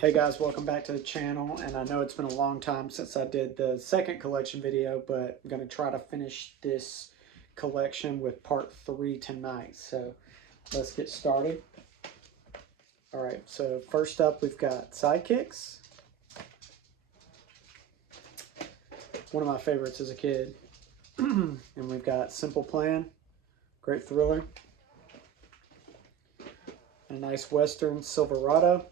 Hey guys, welcome back to the channel, and I know it's been a long time since I did the second collection video, but I'm going to try to finish this collection with part 3 tonight, so let's get started. Alright, so first up we've got Sidekicks. One of my favorites as a kid. And we've got Simple Plan, great thriller. And a nice western, Silverado.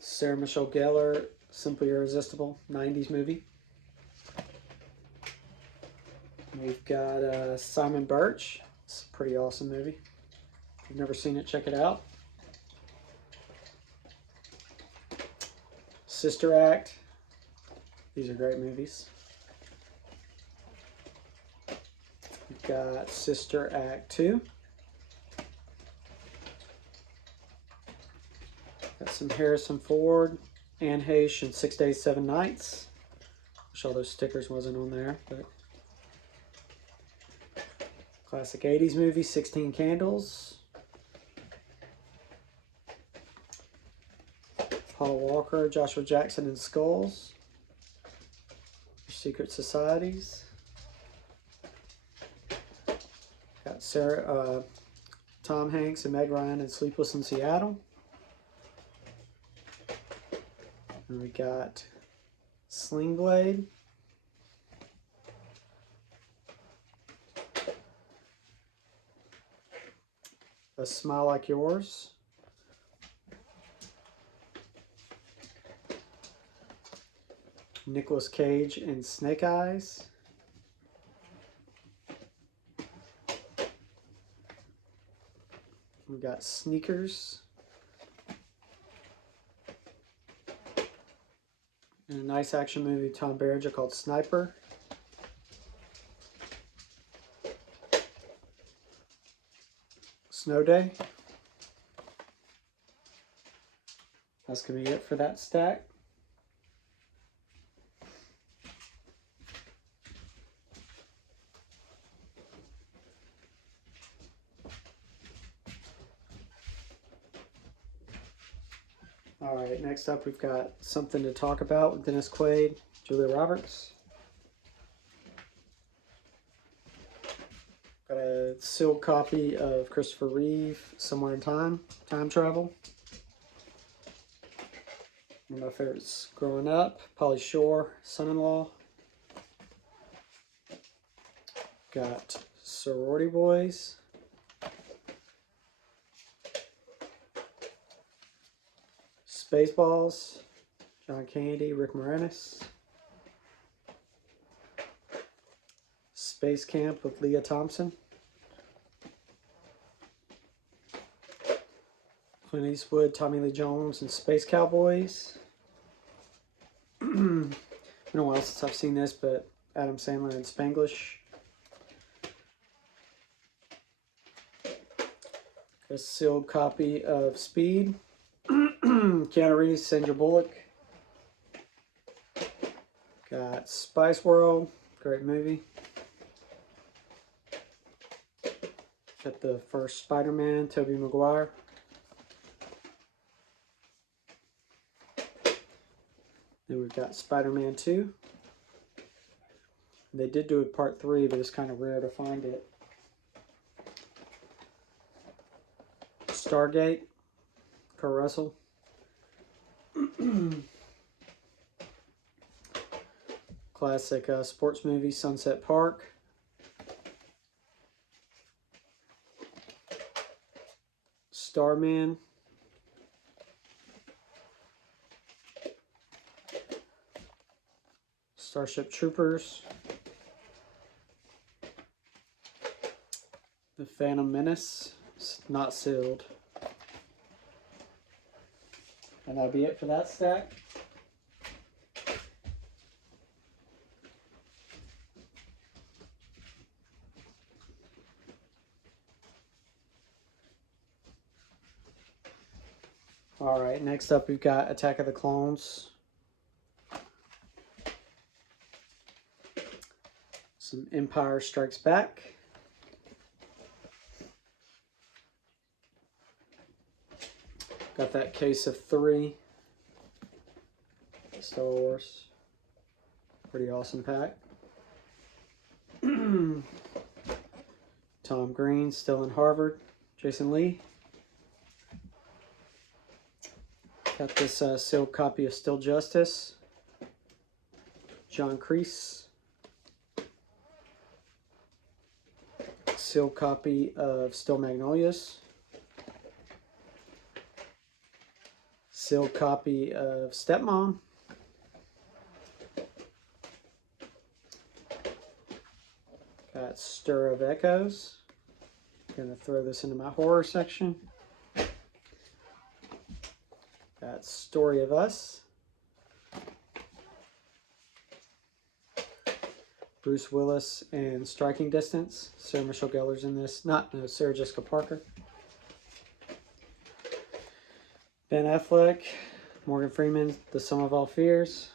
Sarah Michelle Gellar, Simply Irresistible, 90s movie. We've got Simon Birch. It's a pretty awesome movie. If you've never seen it, check it out. Sister Act. These are great movies. We've got Sister Act 2. Got some Harrison Ford, Anne Heche, and 6 Days, 7 Nights. Wish all those stickers wasn't on there, but classic 80s movie, 16 Candles. Paul Walker, Joshua Jackson, and Skulls. Secret Societies. Got Tom Hanks and Meg Ryan in Sleepless in Seattle. And we got Sling Blade. A Smile Like Yours. Nicolas Cage in Snake Eyes. We got Sneakers. And a nice action movie, Tom Berenger, called Sniper. Snow Day. That's going to be it for that stack. Alright, next up we've got Something to Talk About with Dennis Quaid, Julia Roberts. Got a sealed copy of Christopher Reeve, Somewhere in Time, Time Travel. One of my favorites growing up, Pauly Shore, Son-in-Law. Got Sorority Boys. Spaceballs, John Candy, Rick Moranis. Space Camp with Leah Thompson. Clint Eastwood, Tommy Lee Jones, and Space Cowboys. Been a while since I've seen this, but Adam Sandler and Spanglish. A sealed copy of Speed. Keanu Reeves, Sandra Bullock. Got Spice World, great movie. Got the first Spider-Man, Tobey Maguire. Then we've got Spider-Man 2. They did do a part 3, but it's kind of rare to find it. Stargate, Kurt Russell. Classic sports movie, Sunset Park. Starman. Starship Troopers. The Phantom Menace. It's not sealed. And that'll be it for that stack. Alright, next up we've got Attack of the Clones. Some Empire Strikes Back. Got that case of 3 Star Wars. Pretty awesome pack. Tom Green, still in Harvard. Jason Lee. Got this sealed copy of Still Justice. John Kreese. Sealed copy of Still Magnolias. Sealed copy of Stepmom. Got Stir of Echoes. Gonna throw this into my horror section. Got Story of Us. Bruce Willis and Striking Distance. Sarah Michelle Gellar's in this. No, Sarah Jessica Parker. Ben Affleck, Morgan Freeman, The Sum of All Fears.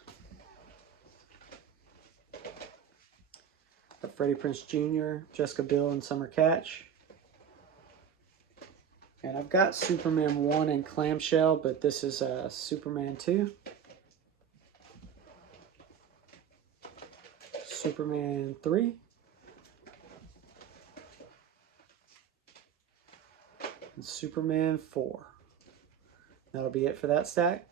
Got Freddie Prinze Jr., Jessica Biel, and Summer Catch. And I've got Superman 1 in clamshell, but this is Superman 2. Superman 3. And Superman 4. That'll be it for that stack.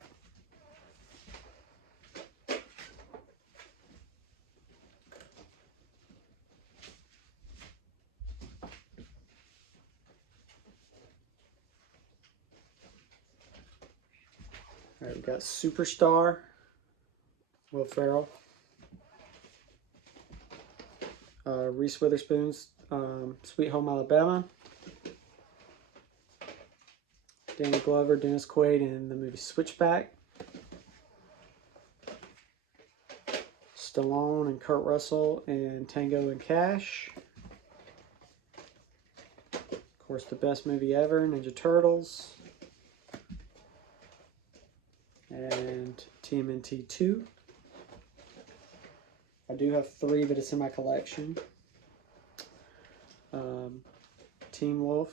All right, we've got Superstar, Will Ferrell. Reese Witherspoon's Sweet Home Alabama. Danny Glover, Dennis Quaid in the movie Switchback. Stallone and Kurt Russell in Tango and Cash. Of course, the best movie ever, Ninja Turtles. And TMNT 2. I do have 3, but it's in my collection. Teen Wolf.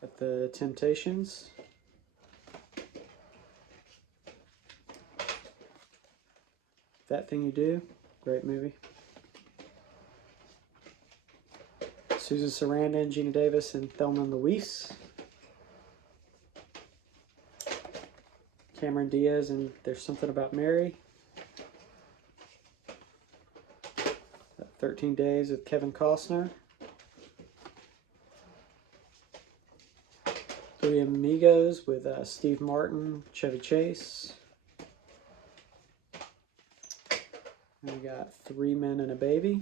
Got the Temptations. That Thing You Do. Great movie. Susan Sarandon, Gina Davis, and Thelma and Louise. Cameron Diaz and There's Something About Mary. 13 Days with Kevin Costner. Three Amigos with Steve Martin, Chevy Chase. And we got Three Men and a Baby.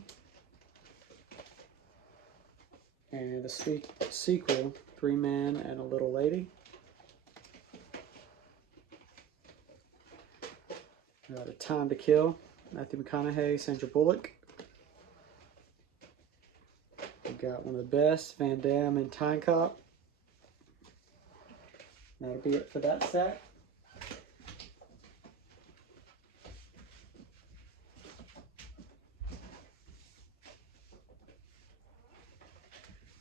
And the sequel, Three Men and a Little Lady. Got A Time to Kill, Matthew McConaughey, Sandra Bullock. We got one of the best, Van Damme and Time Cop. That'll be it for that set.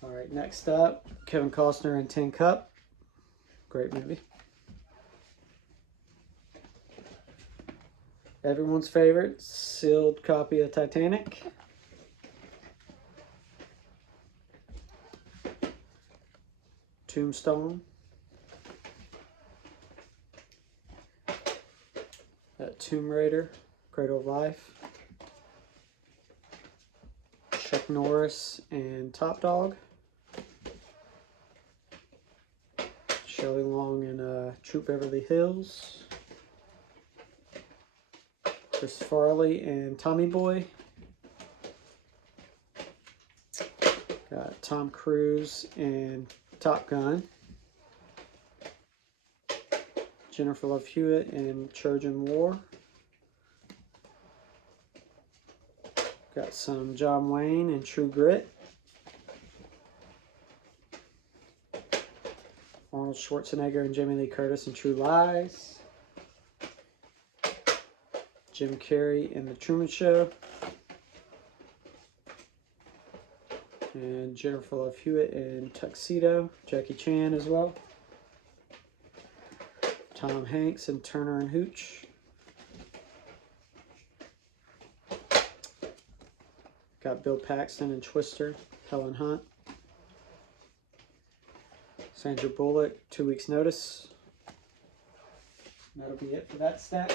Alright, next up, Kevin Costner and Tin Cup. Great movie. Everyone's favorite, sealed copy of Titanic. Tombstone. Tomb Raider, Cradle of Life. Chuck Norris and Top Dog. Shelley Long in Troop Beverly Hills. Chris Farley and Tommy Boy. Got Tom Cruise and Top Gun. Jennifer Love Hewitt in Trojan War. Got some John Wayne in True Grit. Arnold Schwarzenegger and Jamie Lee Curtis in True Lies. Jim Carrey in The Truman Show. And and Jennifer Love Hewitt in Tuxedo. Jackie Chan as well. Tom Hanks and Turner and Hooch. Got Bill Paxton and Twister. Helen Hunt. Sandra Bullock, 2 Weeks Notice. That'll be it for that stack.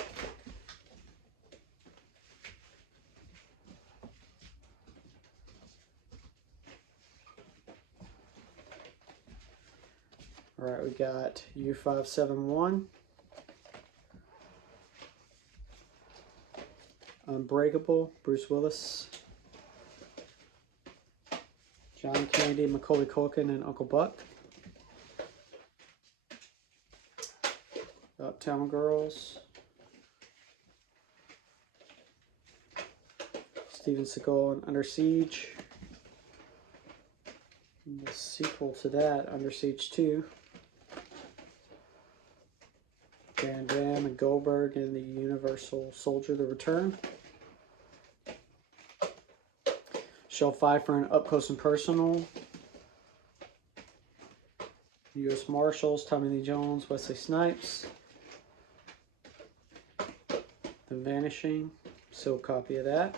Alright, we got U571. Unbreakable, Bruce Willis. John Candy, Macaulay Culkin, and Uncle Buck. Uptown Girls. Steven Seagal and Under Siege. And the sequel to that, Under Siege 2. Van Damme and Goldberg in the Universal Soldier: The Return. Michelle Pfeiffer in Up Close and Personal. U.S. Marshals, Tommy Lee Jones, Wesley Snipes. The Vanishing, still a copy of that.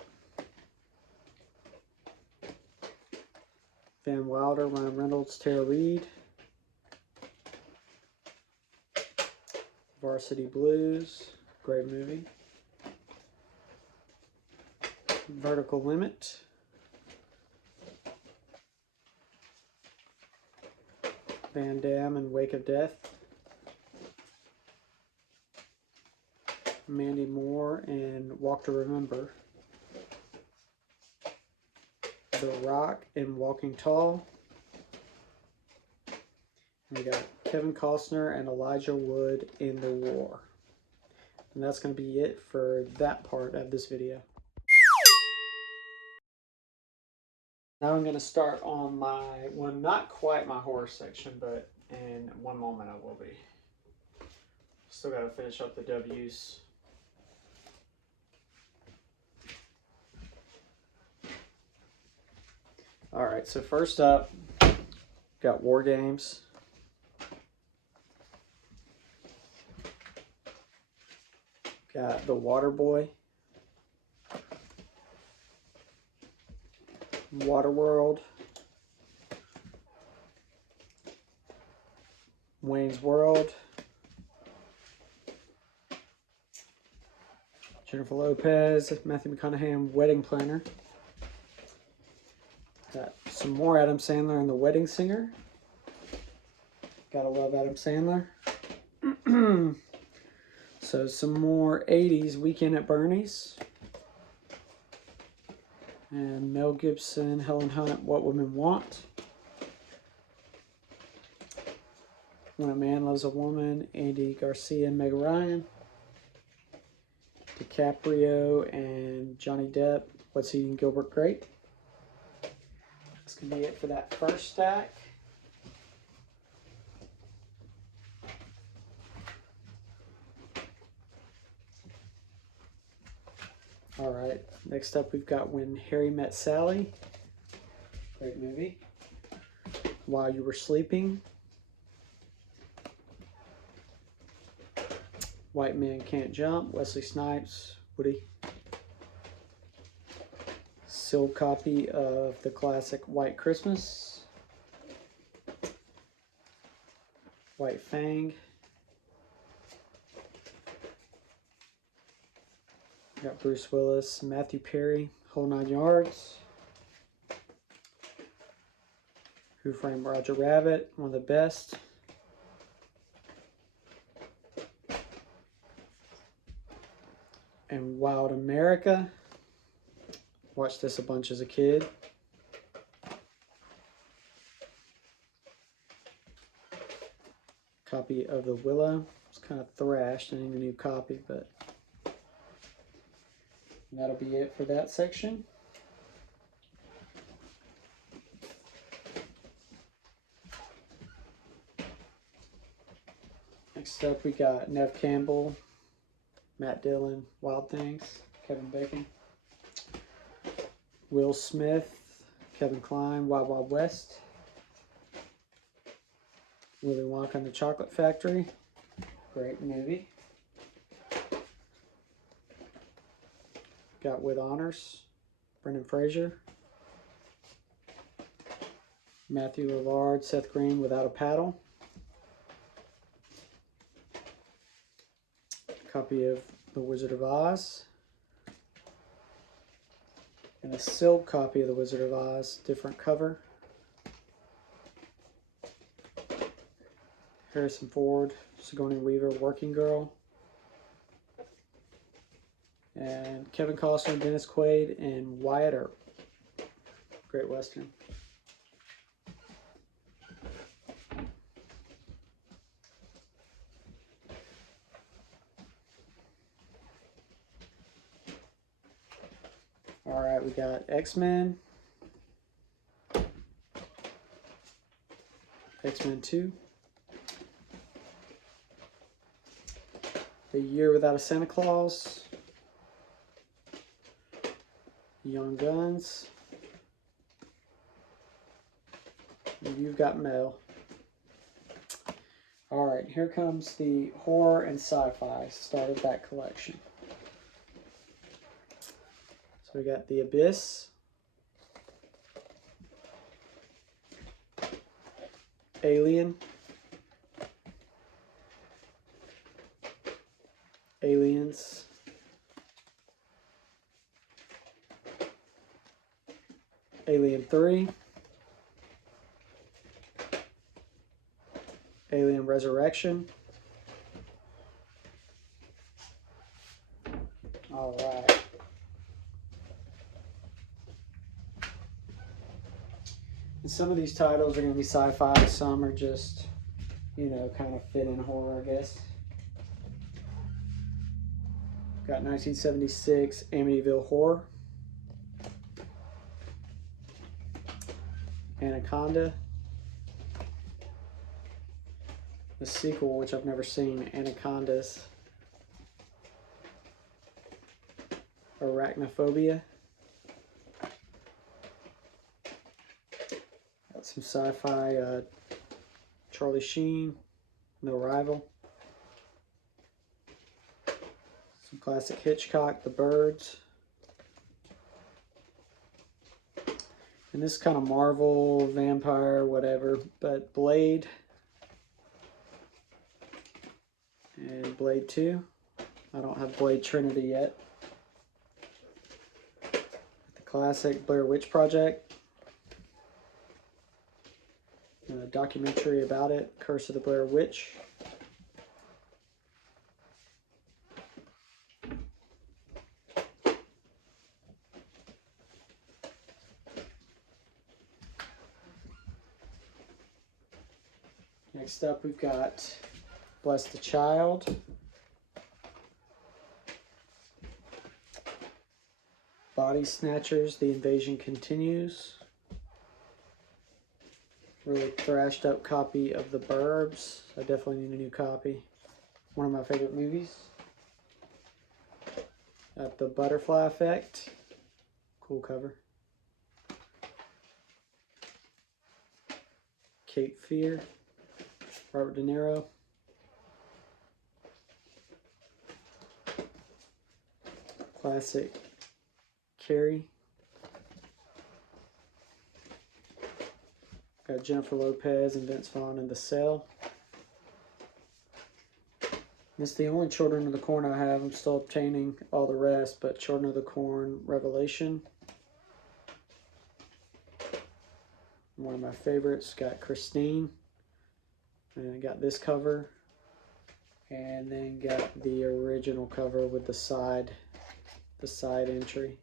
Van Wilder, Ryan Reynolds, Tara Reid. Varsity Blues, great movie. Vertical Limit. Van Damme and Wake of Death. Mandy Moore and Walk to Remember. The Rock in Walking Tall. And we got Kevin Costner and Elijah Wood in The War. And that's going to be it for that part of this video. Now I'm going to start on my, well, not quite my horror section, but in one moment I will be. Still got to finish up the W's. Alright, so first up, got War Games. Got The Waterboy. Waterworld. Wayne's World. Jennifer Lopez, Matthew McConaughey, Wedding Planner. Got some more Adam Sandler and The Wedding Singer. Gotta love Adam Sandler. So some more 80s, Weekend at Bernie's. And Mel Gibson, Helen Hunt, What Women Want. When a Man Loves a Woman, Andy Garcia and Meg Ryan. DiCaprio and Johnny Depp, What's Eating Gilbert Grape. That's going to be it for that first stack. Alright, next up we've got When Harry Met Sally. Great movie. While You Were Sleeping. White Man Can't Jump, Wesley Snipes, Woody. Sealed copy of the classic White Christmas. White Fang. Got Bruce Willis, Matthew Perry, Whole 9 Yards. Who Framed Roger Rabbit, one of the best. And Wild America. Watched this a bunch as a kid. Copy of The Willow. It's kind of thrashed. I need a new copy, but that'll be it for that section. Next up, we got Neve Campbell, Matt Dillon, Wild Things, Kevin Bacon. Will Smith, Kevin Kline, Wild Wild West. Willy Wonka and the Chocolate Factory. Great movie. Got With Honors, Brendan Fraser. Matthew Lillard, Seth Green, Without a Paddle. Copy of The Wizard of Oz. And a sealed copy of The Wizard of Oz, different cover. Harrison Ford, Sigourney Weaver, Working Girl. And Kevin Costner, Dennis Quaid, and Wyatt Earp. Great Western. Alright, we got X-Men. X-Men 2. The Year Without a Santa Claus. Young Guns. And You've Got Mail. Alright, here comes the horror and sci-fi start of that collection. So we got The Abyss. Alien. Aliens. Alien 3. Alien Resurrection. All right. And some of these titles are going to be sci-fi, some are just, you know, kind of fit in horror, I guess. Got 1976 Amityville Horror. Anaconda. The sequel, which I've never seen, Anacondas. Arachnophobia. Got some sci-fi, Charlie Sheen, No Rival. Some classic Hitchcock, The Birds. And this is kind of Marvel, vampire, whatever, but Blade. And Blade 2. I don't have Blade Trinity yet. The classic Blair Witch Project. And a documentary about it, Curse of the Blair Witch. Next up we've got Bless the Child. Body Snatchers, The Invasion Continues. Really thrashed up copy of The Burbs. I definitely need a new copy. One of my favorite movies. Got The Butterfly Effect. Cool cover. Cape Fear. Robert De Niro. Classic Carrie. Got Jennifer Lopez and Vince Vaughn in The Cell. This is the only Children of the Corn I have. I'm still obtaining all the rest, but Children of the Corn Revelation. One of my favorites. Got Christine. And I got this cover. And then got the original cover with the side entry.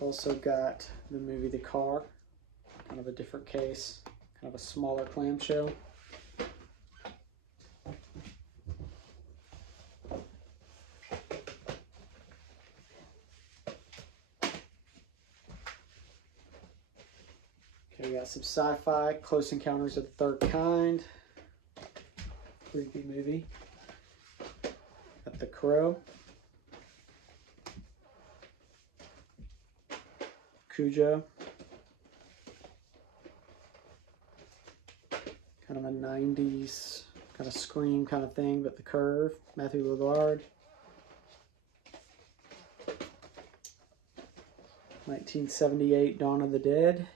Also got the movie The Car, kind of a different case, kind of a smaller clamshell. Okay, we got some sci-fi, Close Encounters of the Third Kind. Creepy movie. Got The Crow. Cujo. Kind of a 90s kind of Scream kind of thing, but the curve. Matthew Lillard. 1978 Dawn of the Dead.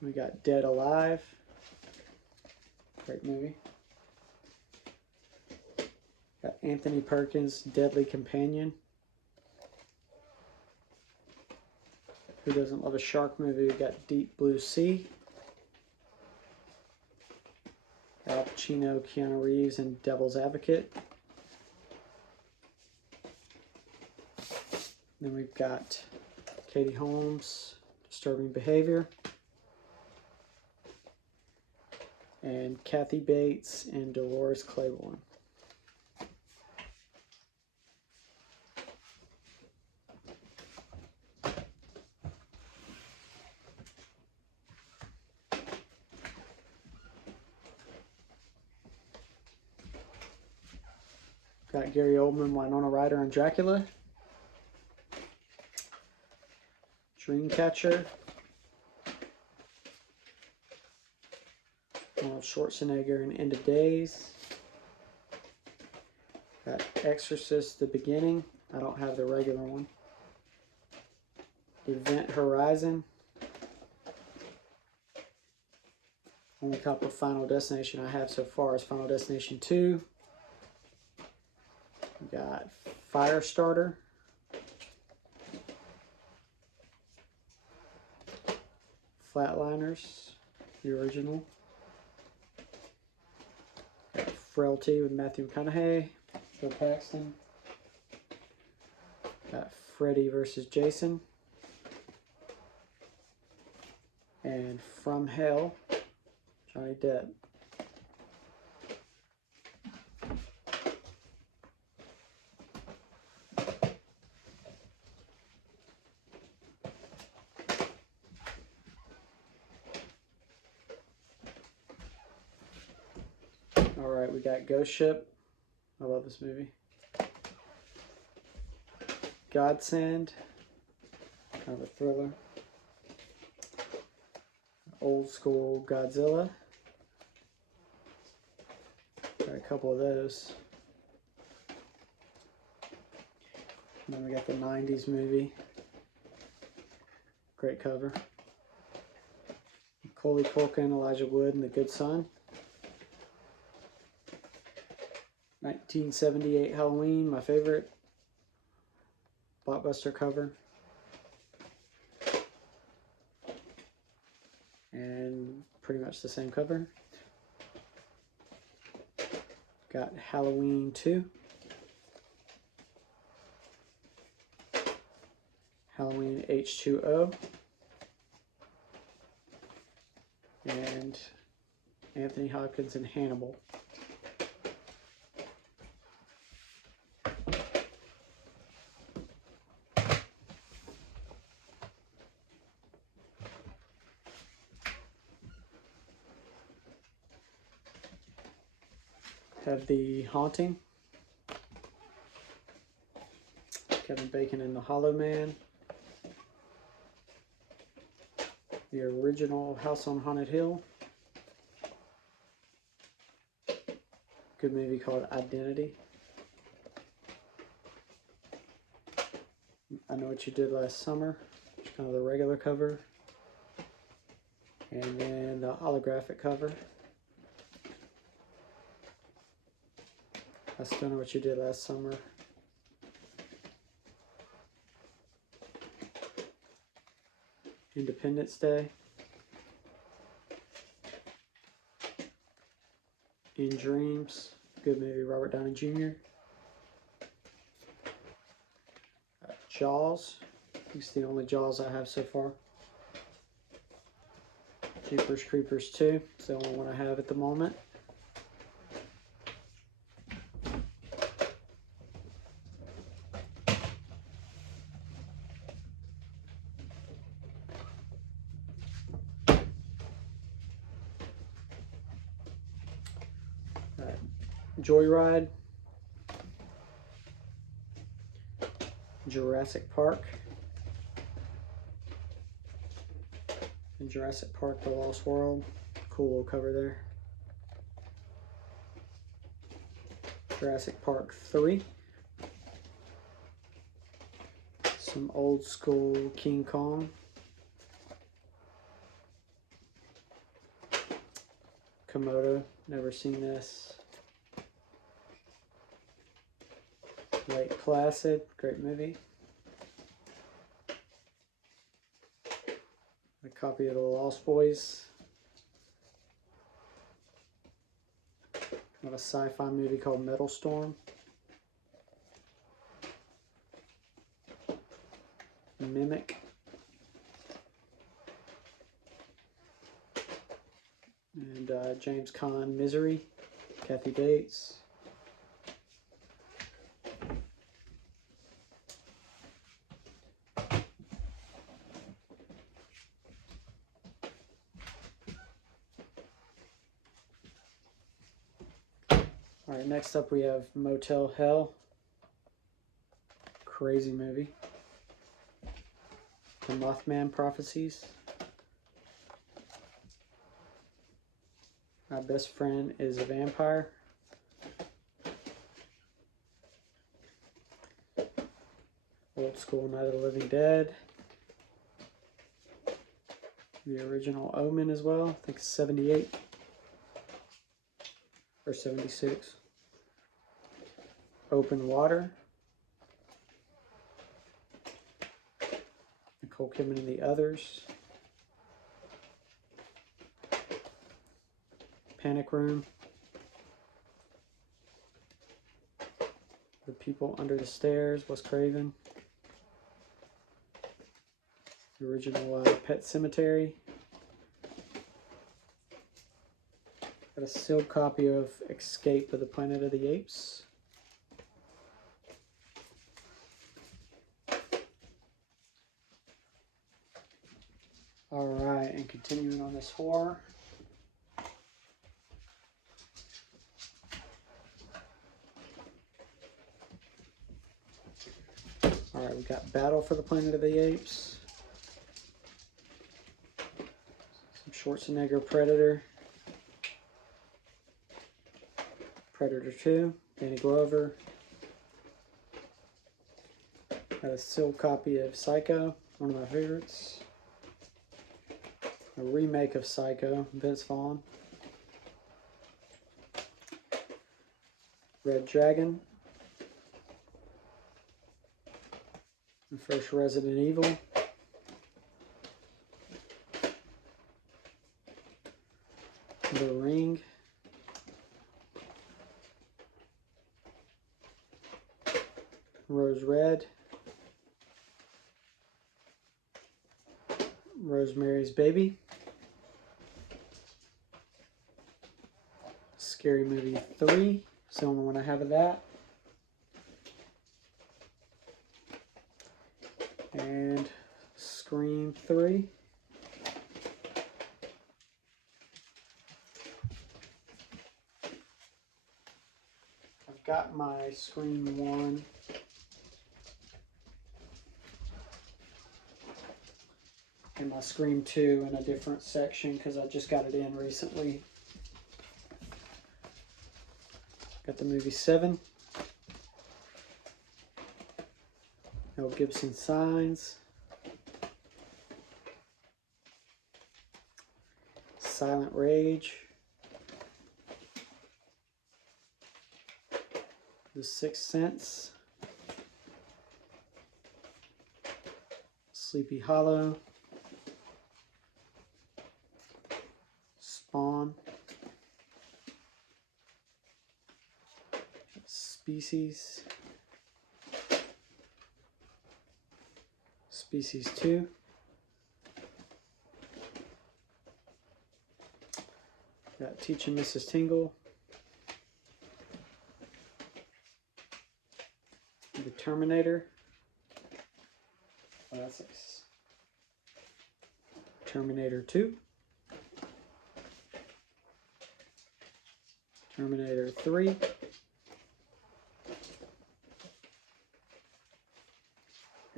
We got Dead Alive. Great movie. Got Anthony Perkins' Deadly Companion. Who doesn't love a shark movie? We got Deep Blue Sea. Al Pacino, Keanu Reeves, and Devil's Advocate. Then we've got Katie Holmes, Disturbing Behavior. And Kathy Bates and Dolores Claiborne. Got Gary Oldman, Winona Ryder, and Dracula. Dreamcatcher. Arnold Schwarzenegger in End of Days. Got Exorcist: The Beginning. I don't have the regular one. Event Horizon. Only copy of Final Destination I have so far is Final Destination 2. We got Firestarter. Flatliners, the original. Got Frailty with Matthew McConaughey, Bill Paxton. Got Freddy vs. Jason. And From Hell, Johnny Depp. Alright, we got Ghost Ship. I love this movie. Godsend, kind of a thriller. Old School Godzilla. Got a couple of those. And then we got the 90s movie. Great cover. Macaulay Culkin, Elijah Wood, and The Good Son. 1978 Halloween, my favorite. Blockbuster cover. And pretty much the same cover. Got Halloween 2. Halloween H2O. And Anthony Hopkins and Hannibal. Have The Haunting. Kevin Bacon and The Hollow Man. The original House on Haunted Hill. Good movie called Identity. I Know What You Did Last Summer, which is kind of the regular cover. And then the holographic cover. I Still Know What You Did Last Summer. Independence Day. In Dreams. Good movie, Robert Downey Jr. Jaws. It's the only Jaws I have so far. Jeepers Creepers 2. It's the only one I have at the moment. Joyride. Jurassic Park. And Jurassic Park: The Lost World. Cool little cover there. Jurassic Park 3. Some old school King Kong. Komodo, never seen this. Lake Placid, great movie. A copy of The Lost Boys. Got a sci-fi movie called Metal Storm. Mimic. And James Caan, Misery. Kathy Bates. Alright, next up we have Motel Hell. Crazy movie. The Mothman Prophecies. My Best Friend is a Vampire. Old school Night of the Living Dead. The original Omen as well. I think it's 78 or 76. Open Water. Nicole Kidman and the Others. Panic Room. The People Under the Stairs, Wes Craven. The original Pet Sematary. Got a sealed copy of Escape of the Planet of the Apes. Alright, and continuing on this horror. Alright, we got Battle for the Planet of the Apes. Some Schwarzenegger Predator. Predator 2, Danny Glover. Got a sealed copy of Psycho, one of my favorites. A remake of Psycho, Vince Vaughn. Red Dragon. The first Resident Evil. The Ring. Rose Red. Rosemary's Baby. Scary Movie 3. It's the only one I have of that. And Scream 3. I've got my Scream 1. And my Scream 2 in a different section because I just got it in recently. Got the movie 7. Mel Gibson Signs. Silent Rage. The Sixth Sense. Sleepy Hollow. Spawn. Species. Species 2. Got Teaching Mrs. Tingle. The Terminator. Oh, that's nice. Terminator 2. Terminator 3.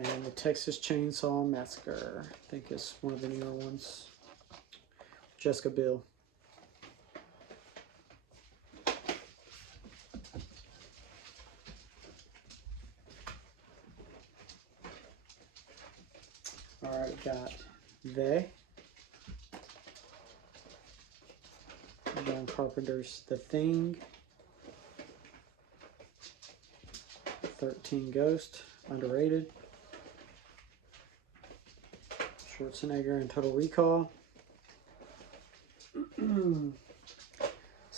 And the Texas Chainsaw Massacre. I think it's one of the newer ones. Jessica Biel. Alright, we got They. John Carpenter's The Thing. 13 Ghost, underrated. Schwarzenegger and Total Recall. Some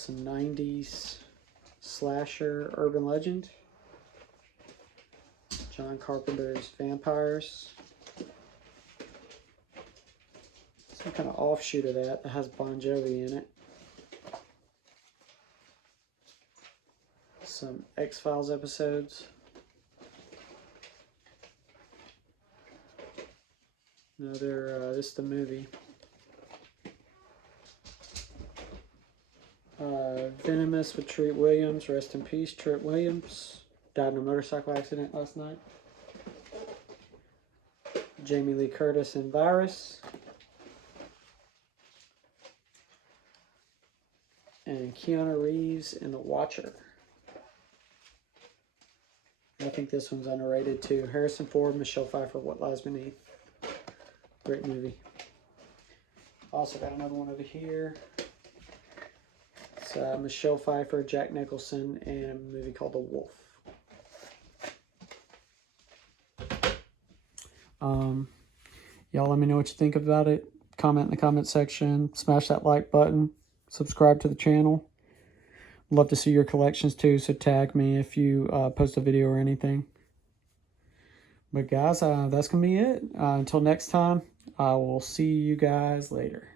90s slasher urban legend. John Carpenter's Vampires. Some kind of offshoot of that has Bon Jovi in it. Some X-Files episodes. Another, this is the movie. Venomous with Treat Williams. Rest in peace, Treat Williams. Died in a motorcycle accident last night. Jamie Lee Curtis in Virus. And Keanu Reeves in The Watcher. I think this one's underrated too. Harrison Ford, Michelle Pfeiffer, What Lies Beneath. Great movie. Also got another one over here. It's Michelle Pfeiffer, Jack Nicholson, and a movie called The Wolf. Y'all let me know what you think about it. Comment in the comment section. Smash that like button. Subscribe to the channel. Love to see your collections too, so tag me if you post a video or anything. But guys, that's going to be it. Until next time, I will see you guys later.